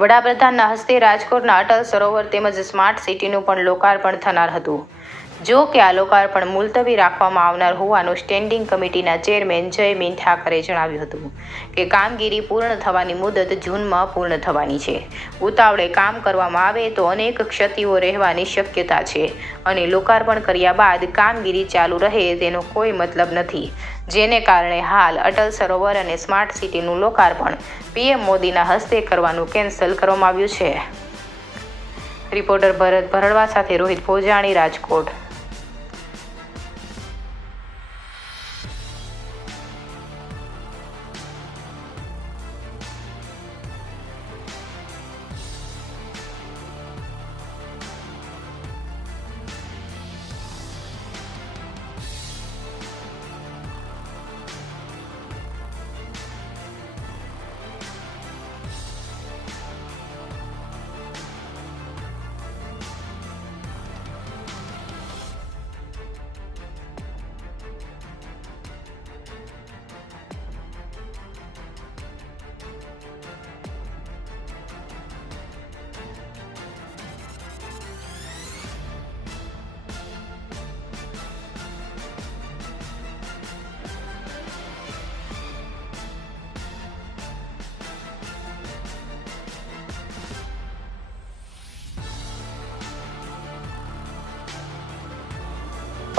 વડાપ્રધાનના હસ્તે રાજકોટના અટલ સરોવર તેમજ સ્માર્ટ સિટીનું પણ લોકાર્પણ થનાર હતું. જો કે આ લોકાર્પણ મુલતવી રાખવામાં આવનાર હોવાનું સ્ટેન્ડિંગ કમિટીના ચેરમેન જયમીન ઠાકરે જણાવ્યું હતું કે કામગીરી પૂર્ણ થવાની મુદત જૂનમાં પૂર્ણ થવાની છે. ઉતાવળે કામ કરવામાં આવે તો અનેક ક્ષતિઓ રહેવાની શક્યતા છે અને લોકાર્પણ કર્યા બાદ કામગીરી ચાલુ રહે તેનો કોઈ મતલબ નથી, જેને કારણે હાલ અટલ સરોવર અને સ્માર્ટ સિટીનું લોકાર્પણ પીએમ મોદીના હસ્તે કરવાનું કેન્સલ કરવામાં આવ્યું છે. રિપોર્ટર ભરત ભરડવા સાથે રોહિત ભોજાણી, રાજકોટ.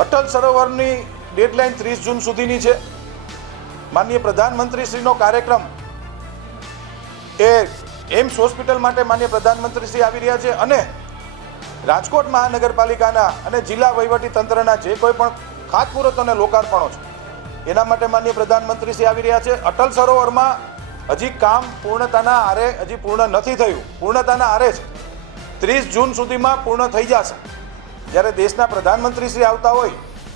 અટલ સરોવરની ડેડલાઇન 30 જૂન સુધીની છે. માનનીય પ્રધાનમંત્રીશ્રીનો કાર્યક્રમ એ એમ્સ હોસ્પિટલ માટે માનનીય પ્રધાનમંત્રીશ્રી આવી રહ્યા છે અને રાજકોટ મહાનગરપાલિકાના અને જિલ્લા વહીવટી તંત્રના જે કોઈ પણ ખાતમુહૂર્ત અને લોકાર્પણો છે એના માટે માનનીય પ્રધાનમંત્રીશ્રી આવી રહ્યા છે. અટલ સરોવરમાં હજી કામ પૂર્ણતાના આરે હજી પૂર્ણ નથી થયું, પૂર્ણતાના આરે છે. 30 જૂન સુધીમાં પૂર્ણ થઈ જશે. જ્યારે દેશના પ્રધાનમંત્રીશ્રી આવતા હોય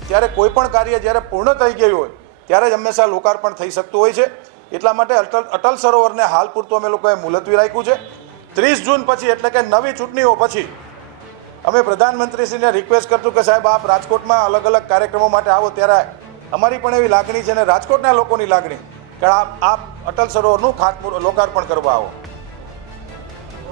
ત્યારે કોઈ પણ કાર્ય જ્યારે પૂર્ણ થઈ ગયું હોય ત્યારે જ હંમેશા લોકાર્પણ થઈ શકતું હોય છે. એટલા માટે અટલ સરોવરને હાલ પૂરતું અમે લોકોએ મુલતવી રાખ્યું છે. 30 જૂન પછી એટલે કે નવી ચૂંટણીઓ પછી અમે પ્રધાનમંત્રીશ્રીને રિક્વેસ્ટ કરતું કે સાહેબ આપ રાજકોટમાં અલગ અલગ કાર્યક્રમો માટે આવો ત્યારે અમારી પણ એવી લાગણી છે અને રાજકોટના લોકોની લાગણી કે આપ અટલ સરોવરનું લોકાર્પણ કરવા આવો.